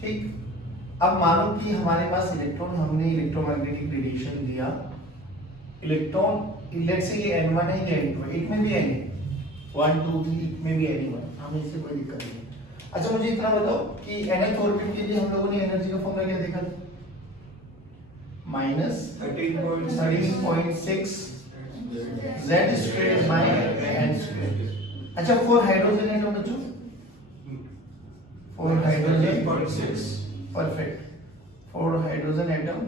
ठीक। अब मानो कि हमारे पास इलेक्ट्रॉन, हमने इलेक्ट्रोमैग्नेटिक रेडिएशन दिया, इलेक्ट्रॉन लेट्स से ये n1 है या n2 है, इसमें भी n है 1 2 3, इसमें भी n1, हमें इससे कोई दिक्कत नहीं। अच्छा मुझे इतना बताओ कि nth ऑर्बिट के लिए हम लोगों ने एनर्जी का फॉर्मूला क्या देखा? -13.6 z square by n square. अच्छा फॉर हाइड्रोजन एटम बच्चों, for hydrogen perfect, for hydrogen atom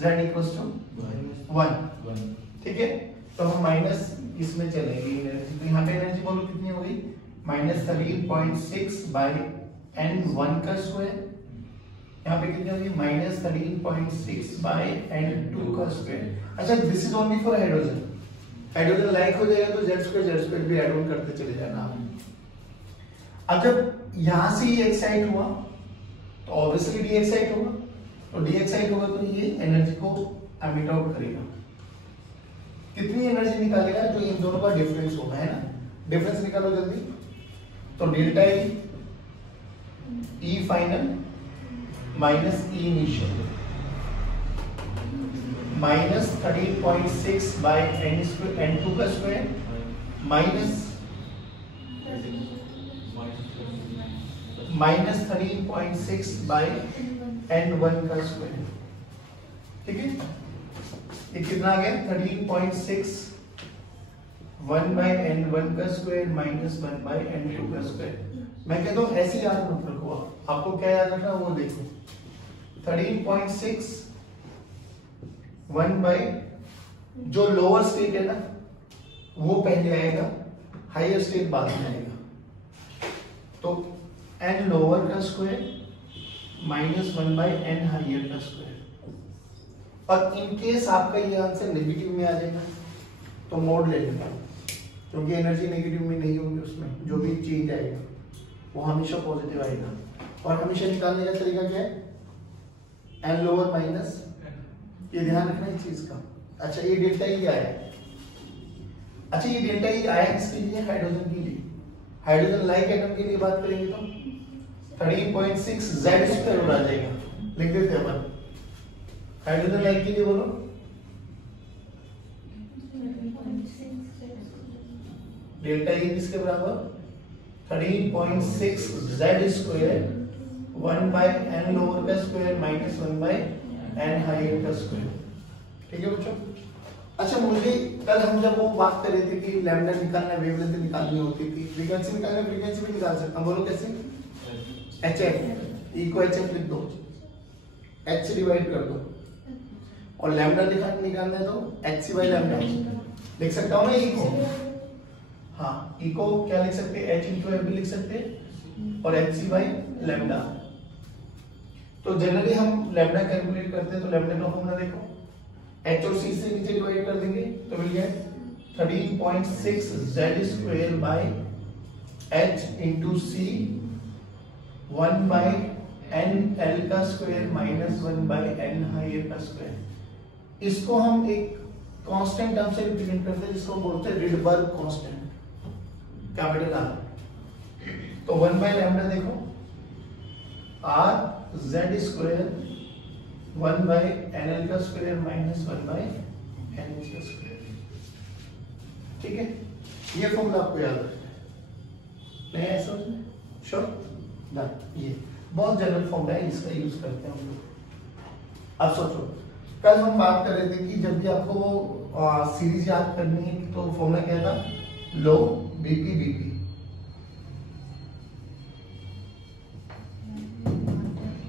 z equals to 1, ठीक है। तो हम माइनस इसमें चलेंगे एनर्जी, तो यहाँ पे एनर्जी बोलो कितनी हो गई? -13.6 बाय n1 का स्क्वायर, यहाँ पे कितनी होगी? -13.6 बाय n2 का स्क्वायर। अच्छा this is only for hydrogen, hydrogen like हो जाएगा तो z² भी ऐड ऑन करते चले जाना। अब जब यहां से ये एक्साइट हुआ तो ऑब्वियसली डी एक्साइट होगा, तो डी एक्साइट होगा तो ये एनर्जी को एमिट आउट करेगा। कितनी एनर्जी निकालेगा? जो इन दोनों का डिफरेंस होगा, है ना। डिफरेंस निकालो जल्दी। तो delta E final minus E initial -13.6 by n2 का स्क्वायर -13.6 बाय n1 का स्क्वायर, ठीक है। ये कितना आ गया? 13.6 1 बाय n1 का स्क्वायर -1 बाय n2 का स्क्वायर। मैं कहता हूँ ऐसे याद मत रखो, आपको क्या याद रखना वो देखो। 13.6 1 बाय, जो लोअर स्टेट है ना वो पहले आएगा, हायर स्टेट बाद में आएगा। तो n लोअर का स्क्वायर -1 बाय n हायर का स्क्वायर। और इन केस आपका ये आंसर नेगेटिव में आ जाएगा तो मोड ले लेना, क्योंकि एनर्जी नेगेटिव में नहीं होगी, उसमें जो भी चेंज आएगा वो हमेशा पॉजिटिव आएगा। और हमेशा निकालने का तरीका क्या है? n लोअर माइनस, ये ध्यान रखना इस चीज का। अच्छा ये डेल्टा ई आया, अच्छा ये डेल्टा ई आया किसके लिए? हाइड्रोजन के लिए। हाइड्रोजन लाइक एटम के लिए बात करेंगे तो 13.6 z स्क्वायर आ जाएगा, लिख देते हैं अपन। हाइड्रोजन लाइक के लिए बोलो, डेल्टा ई किसके बराबर? 13.6 z square 1 bye n lower का स्क्वायर -1 बाय n हायर का स्क्वायर, ठीक है बच्चों। अच्छा मुझे कल हम जब वो बात कर रहे थे कि लैम्डा निकालना, वेवलेंथ निकालनी होती थी, फ्रीक्वेंसी निकालना, फ्रीक्वेंसी भी निकाल सकता हूं, बोलो कैसे? hf e को hf लिख दो, h से डिवाइड कर दो, और लैम्डा निकालना है तो hc बाय लैम्डा लिख सकता हूं ना। e को, हाँ e को क्या लिख सकते हैं? h into f भी लिख सकते हैं, और hc बाय लैम्डा। तो जनरली हम लैम्डा कैलकुलेट करते हैं तो लैम्डा का फॉर्मूला देखो, h और c से नीचे डिवाइड कर देंगे तो मिल गया 13.6 z square by h into c 1 bye n l का स्क्वायर -1 बाय n हायर का स्क्वायर। इसको हम एक कांस्टेंट टर्म से रिप्रेजेंट करते हैं जिसको बोलते हैं रिडबर्ग कांस्टेंट, कैपिटल R। तो 1 बाय लैम्डा देखो, r z square 1 by nl का स्क्वायर -1 बाय n का स्क्वायर, ठीक है। ये फॉर्मूला आपको याद रखना है, नहीं है समझ में? Sure done. ये बहुत जनरल फॉर्मूला है, इसका यूज करते हैं हम लोग। अब सोचो कल हम बात कर रहे थे कि जब भी आपको वो सीरीज याद करनी है तो फॉर्मूला क्या था? लो बीपी बीपी,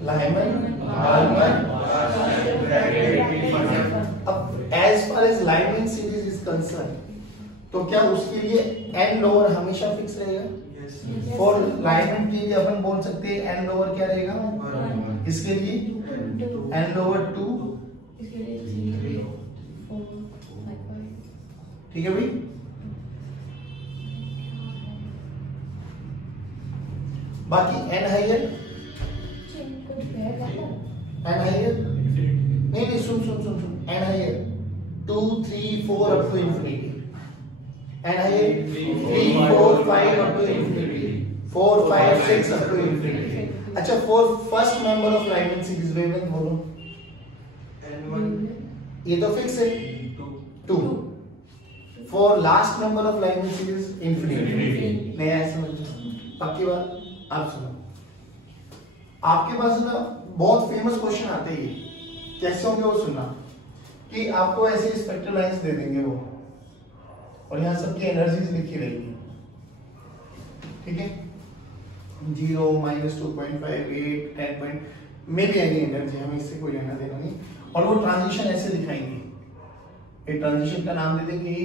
लाइमन बार्मन। अब as far as Lyman series is concerned, तो क्या उसके लिए n लोअर हमेशा फिक्स रहेगा? फॉर लाइमन के लिए अपन बोल सकते हैं n लोअर क्या रहेगा? इसके लिए n लोअर 2, ठीक है भाई। बाकी n हायर, n हायर नहीं सुन n higher 2 3 4 up to infinity, n higher 3 4 5 up to infinity, 4 5 6 up to infinity. अच्छा, for first member of Lyman series wavelength बोलो। n1 ये तो फिक्स है 2। For last member of Lyman series infinity. नहीं ऐसे समझो, पक्की बात। आप सुनो, आपके पास ना बहुत फेमस क्वेश्चन आते हैं, कैसे होंगे वो सुनना, कि आपको ऐसे स्पेक्ट्रल लाइंस दे देंगे वो, और यहाँ सबकी एनर्जीज लिखी रहेगी, ठीक है, 0 -2.58 10 में भी आएगी एनर्जी, हमें इससे कोई लेना देना नहीं। और वो ट्रांजिशन ऐसे दिखाएंगे, एक ट्रांजिशन का नाम दे देंगे,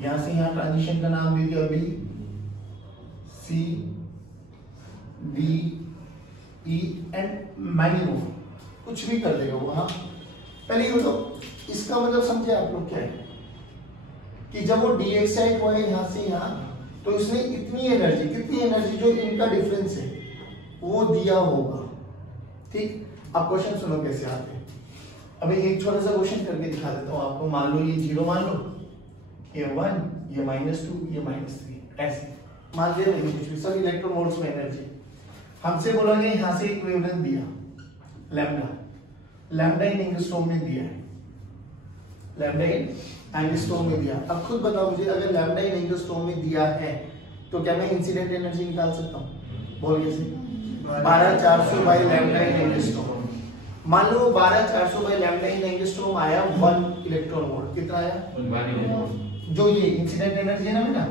यहां से यहां ट्रांजिशन का नाम दे दिया अभी C D E and maximum, कुछ भी कर देगा वो। हाँ, पहले ये बताओ इसका मतलब समझे आप लोग क्या है, कि जब वो dx हुआ है यहां से यहां, तो इसने इतनी एनर्जी, कितनी एनर्जी जो इनका डिफरेंस है वो दिया होगा, ठीक। अब क्वेश्चन सुनो कैसे आते हैं। अभी एक छोटा सा क्वेश्चन करके दिखा देता हूं आपको। मान लो ये 0 मान लो, ये 1, ये -2, ये -3, ऐसे मान ले नहीं कुछ भी, सब इलेक्ट्रॉन वोल्ट्स में एनर्जी। हमसे बोला गया यहां से एक वेवलेंथ दिया लैम्डा इन एंगस्ट्रॉम में दिया है, लैम्डा इन एंगस्ट्रॉम में दिया। अब खुद बताओ मुझे, अगर लैम्डा इन एंगस्ट्रॉम में दिया है तो क्या मैं इंसिडेंट एनर्जी निकाल सकता हूं? बोल कैसे? 12400 बाय लैम्डा इन एंगस्ट्रॉम। मान लो 12400 बाय लैम्डा इन एंगस्ट्रॉम आया 1 इलेक्ट्रॉन वोल्ट। कितना आया? जो ये इंसिडेंट एनर्जी है ना बेटा,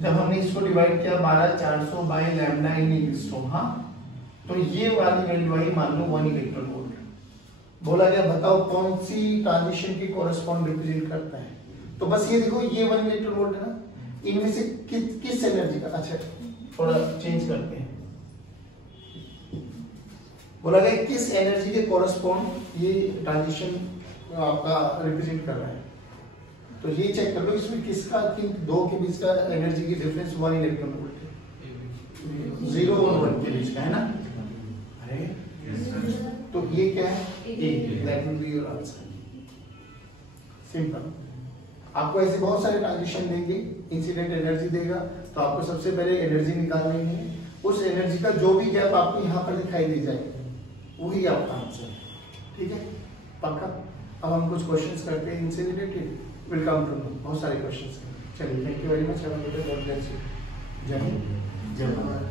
जब हमने इसको डिवाइड किया 12400 बाय लैम्डा इन एंगस्ट्रॉम, हाँ, तो ये वाली वैल्यू आई मान लो 1 इलेक्ट्रॉन वोल्ट। बोला गया बताओ कौन सी ट्रांजिशन की कोरेस्पॉन्ड रिप्रेजेंट करता है, तो बस ये देखो ये 1 इलेक्ट्रॉन वोल्ट है ना, इनमें से किस एनर्जी का, अच्छा थोड़ा चेंज करते हैं, बोला गया किस एनर्जी के कोरेस्पॉन्ड ये ट्रांजिशन आपका रिप्रेजेंट कर रहा है, तो ये चेक कर लो इसमें किसका, किन दो के बीच का एनर्जी की डिफरेंस 1 इलेक्ट्रॉन वोल्ट है, 0 और 1 के बीच का है ना। अरे तो ये क्या है? A, that will be your answer. Simple. आपको ऐसे बहुत सारे ट्रांजिशन देंगे, इंसिडेंट एनर्जी देगा, तो आपको सबसे पहले एनर्जी निकालनी है, उस एनर्जी का जो भी गैप आपको यहाँ पर दिखाई दे जाएगा वही आपका आंसर है, ठीक है, पक्का। अब हम कुछ क्वेश्चंस करते हैं इनसे related, will come to know, बहुत सारे क्वेश्चंस हैं। चलिए, thank you very much, have a good day, God bless you, जय हिंद, जय भारत।